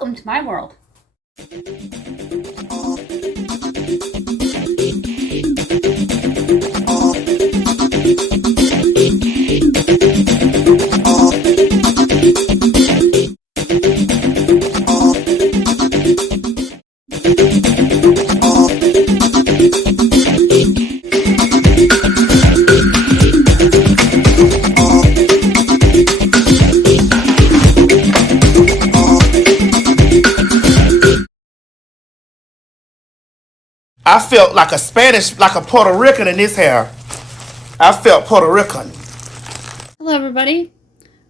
Welcome to my world. I felt like a Spanish, like a Puerto Rican in this hair. I felt Puerto Rican. Hello everybody.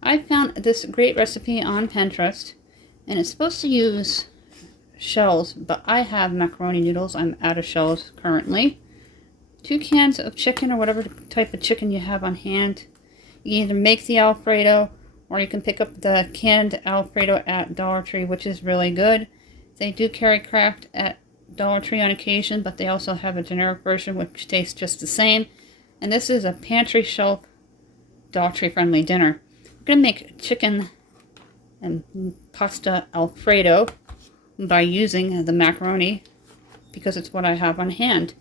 I found this great recipe on Pinterest and it's supposed to use shells, but I have macaroni noodles. I'm out of shells currently. 2 cans of chicken or whatever type of chicken you have on hand. You can either make the Alfredo or you can pick up the canned Alfredo at Dollar Tree, which is really good. They do carry Kraft at Dollar Tree on occasion, but they also have a generic version which tastes just the same. And this is a pantry shelf Dollar Tree friendly dinner. I'm going to make chicken and pasta Alfredo by using the macaroni because it's what I have on hand.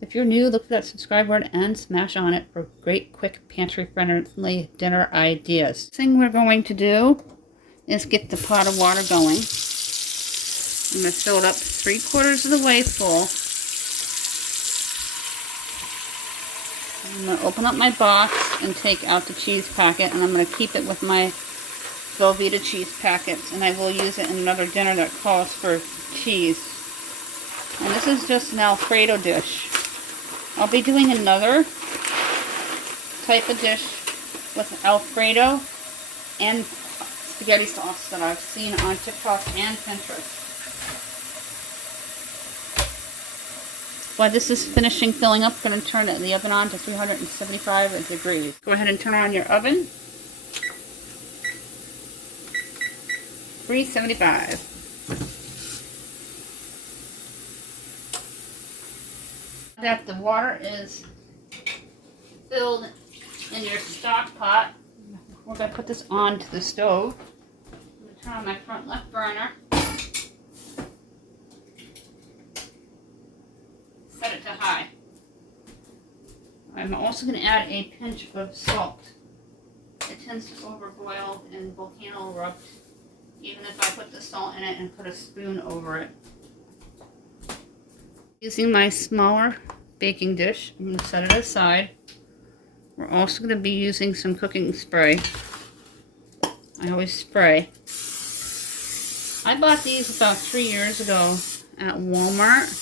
If you're new, look for that subscribe button and smash on it for great, quick, pantry-friendly dinner ideas. The thing we're going to do is get the pot of water going. I'm going to fill it up 3/4 of the way full. I'm going to open up my box and take out the cheese packet, and I'm going to keep it with my Velveeta cheese packets, and I will use it in another dinner that calls for cheese. And this is just an Alfredo dish. I'll be doing another type of dish with Alfredo and spaghetti sauce that I've seen on TikTok and Pinterest. While this is finishing filling up, we're going to turn the oven on to 375 degrees. Go ahead and turn on your oven. 375. That the water is filled in your stock pot, we're going to put this onto the stove. I'm going to turn on my front left burner. Set it to high. I'm also going to add a pinch of salt. It tends to overboil and volcano erupt, even if I put the salt in it and put a spoon over it. Using my smaller baking dish, I'm going to set it aside. We're also going to be using some cooking spray. I always spray. I bought these about 3 years ago at Walmart,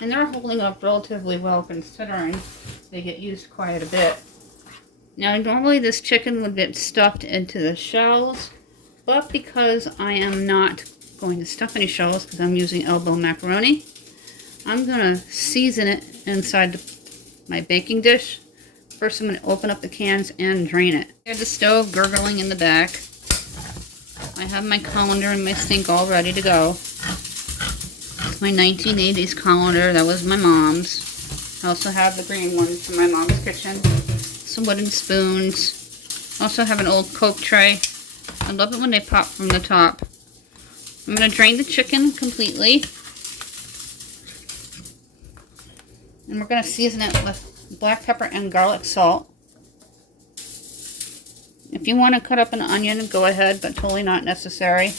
and they're holding up relatively well considering they get used quite a bit. Now normally this chicken would get stuffed into the shells, but because I am not going to stuff any shells because I'm using elbow macaroni, I'm going to season it inside my baking dish. First I'm going to open up the cans and drain it. I have the stove gurgling in the back. I have my colander and my sink all ready to go. It's my 1980s colander. That was my mom's. I also have the green one from my mom's kitchen. Some wooden spoons. I also have an old Coke tray. I love it when they pop from the top. I'm going to drain the chicken completely. And we're going to season it with black pepper and garlic salt. If you want to cut up an onion, go ahead, but totally not necessary.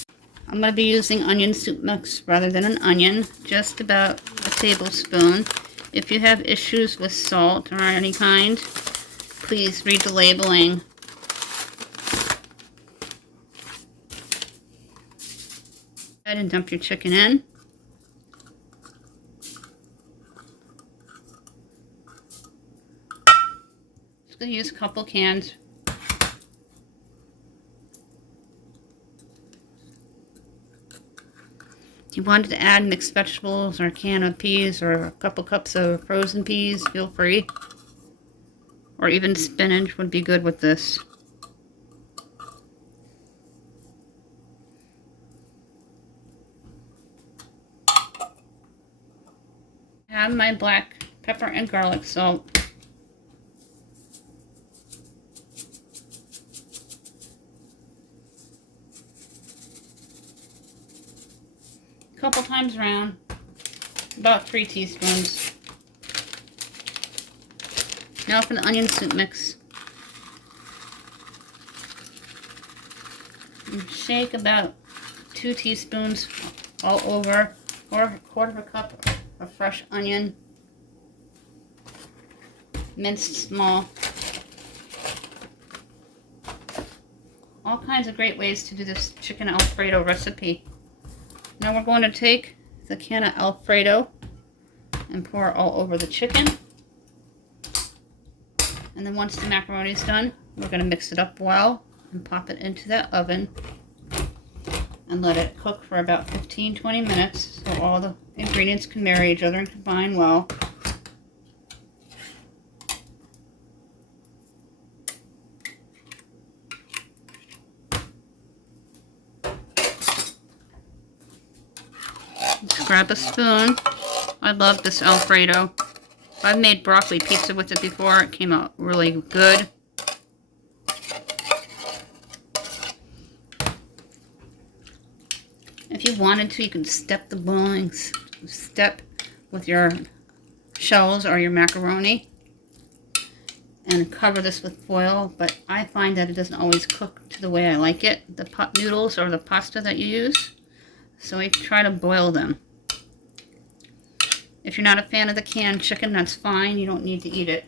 I'm going to be using onion soup mix rather than an onion, just about a tablespoon. If you have issues with salt or any kind, please read the labeling. Go ahead and dump your chicken in. Just going to use a couple cans. If you wanted to add mixed vegetables or a can of peas or a couple cups of frozen peas, feel free. Or even spinach would be good with this. I have my black pepper and garlic salt. couple times around. About 3 teaspoons. Now for the onion soup mix. And shake about 2 teaspoons all over, or a quarter of a cup of fresh onion, minced small. All kinds of great ways to do this chicken Alfredo recipe. Now we're going to take the can of Alfredo and pour it all over the chicken. And then once the macaroni is done, we're going to mix it up well and pop it into that oven and let it cook for about 15-20 minutes so all the ingredients can marry each other and combine well. Just grab a spoon. I love this Alfredo. I've made broccoli pizza with it before. It came out really good. If you wanted to, you can step the boiling step with your shells or your macaroni and cover this with foil, but I find that it doesn't always cook to the way I like it, the pot noodles or the pasta that you use. So I try to boil them. If you're not a fan of the canned chicken, that's fine. You don't need to eat it.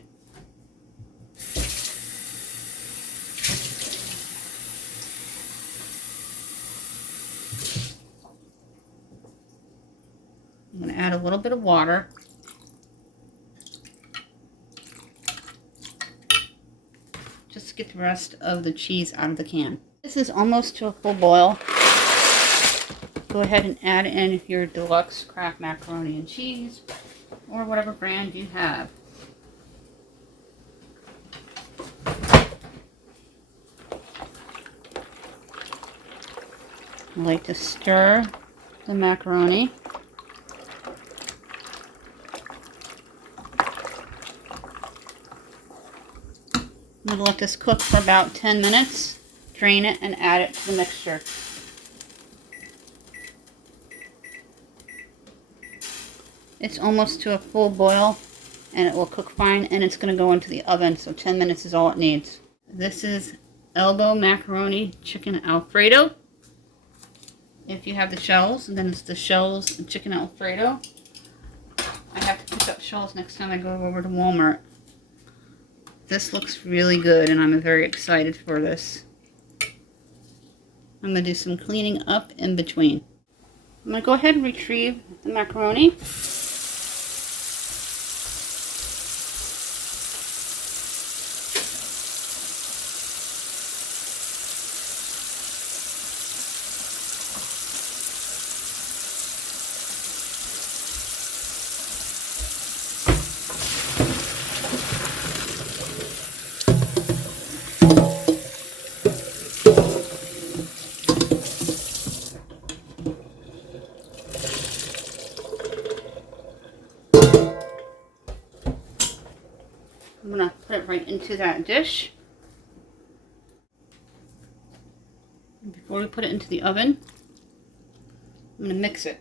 I'm going to add a little bit of water. Just to get the rest of the cheese out of the can. This is almost to a full boil. Go ahead and add in your deluxe Kraft macaroni and cheese, or whatever brand you have. I like to stir the macaroni. I'm going to let this cook for about 10 minutes, drain it, and add it to the mixture. It's almost to a full boil, and it will cook fine, and it's going to go into the oven, so 10 minutes is all it needs. This is elbow macaroni chicken Alfredo. If you have the shells, then it's the shells chicken Alfredo. I have to pick up shells next time I go over to Walmart. This looks really good, and I'm very excited for this. I'm going to do some cleaning up in between. I'm going to go ahead and retrieve the macaroni. I'm going to put it right into that dish. And before we put it into the oven, I'm going to mix it.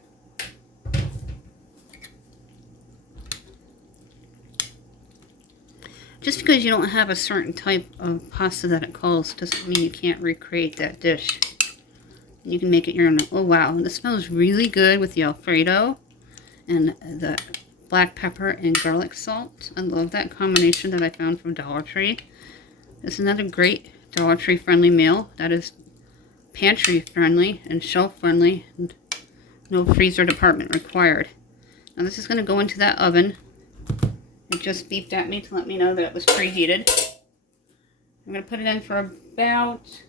Just because you don't have a certain type of pasta that it calls doesn't mean you can't recreate that dish. You can make it your own. Oh wow, this smells really good with the Alfredo and the black pepper and garlic salt. I love that combination that I found from Dollar Tree. It's another great Dollar Tree friendly meal that is pantry friendly and shelf friendly and no freezer department required. Now this is going to go into that oven. It just beeped at me to let me know that it was preheated. I'm going to put it in for about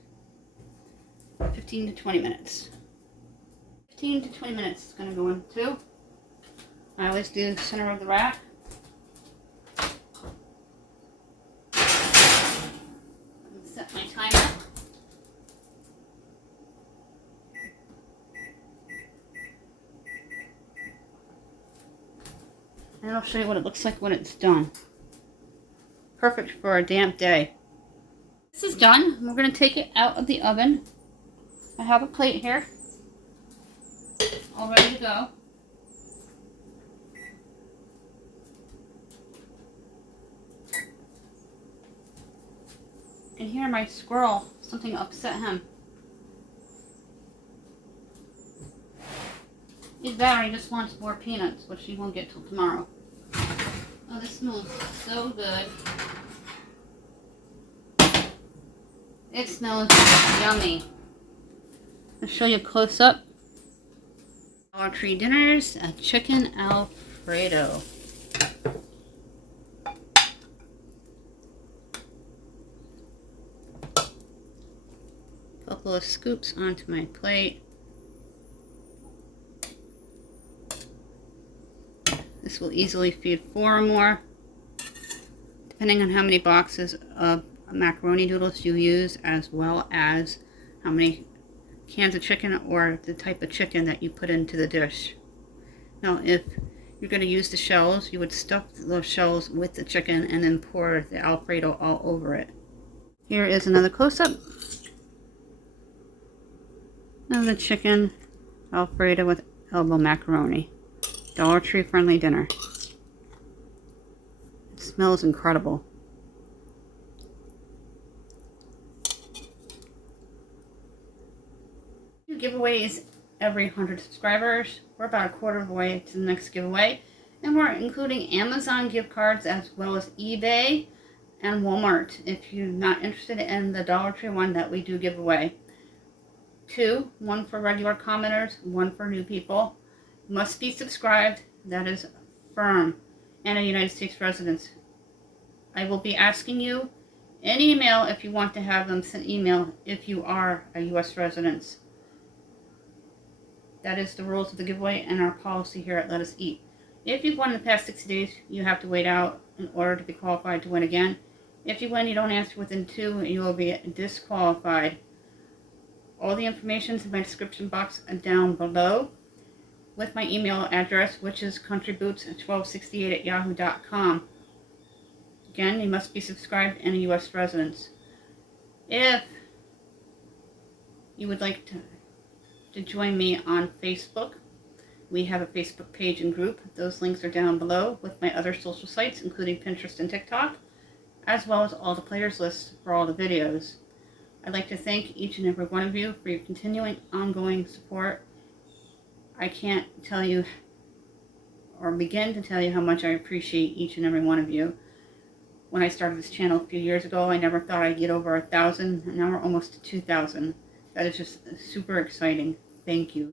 15 to 20 minutes. 15 to 20 minutes it's going to go into. I always do the center of the rack. Set my timer. And I'll show you what it looks like when it's done. Perfect for a damp day. This is done. We're going to take it out of the oven. I have a plate here. all ready to go. And here my squirrel, something upset him. Either that or he just wants more peanuts, which he won't get till tomorrow. Oh, this smells so good. It smells yummy. I'll show you close up. Dollar Tree dinners, a chicken Alfredo. Couple of scoops onto my plate. This will easily feed 4 or more, depending on how many boxes of macaroni noodles you use, as well as how many cans of chicken or the type of chicken that you put into the dish. Now, if you're going to use the shells, you would stuff those shells with the chicken and then pour the Alfredo all over it. Here is another close-up of the chicken Alfredo with elbow macaroni. Dollar Tree friendly dinner. It smells incredible. We do giveaways every 100 subscribers. We're about a quarter of the way to the next giveaway. And we're including Amazon gift cards as well as eBay and Walmart if you're not interested in the Dollar Tree one that we do give away. 2, 1 for regular commenters, 1 for new people. Must be subscribed, that is firm, and a United States resident. I will be asking you in email if you want to have them sent email if you are a U.S. resident. That is the rules of the giveaway and our policy here at Let Us Eat. If you've won in the past 60 days, you have to wait out in order to be qualified to win again. If you win, you don't answer within 2, you will be disqualified. All the information is in my description box down below, with my email address, which is countryboots1268@yahoo.com. Again, you must be subscribed and a U.S. resident. If you would like to join me on Facebook, we have a Facebook page and group. Those links are down below with my other social sites, including Pinterest and TikTok, as well as all the players lists for all the videos. I'd like to thank each and every one of you for your continuing, ongoing support. I can't tell you or begin to tell you how much I appreciate each and every one of you. When I started this channel a few years ago, I never thought I'd get over 1,000, and now we're almost to 2,000. That is just super exciting. Thank you.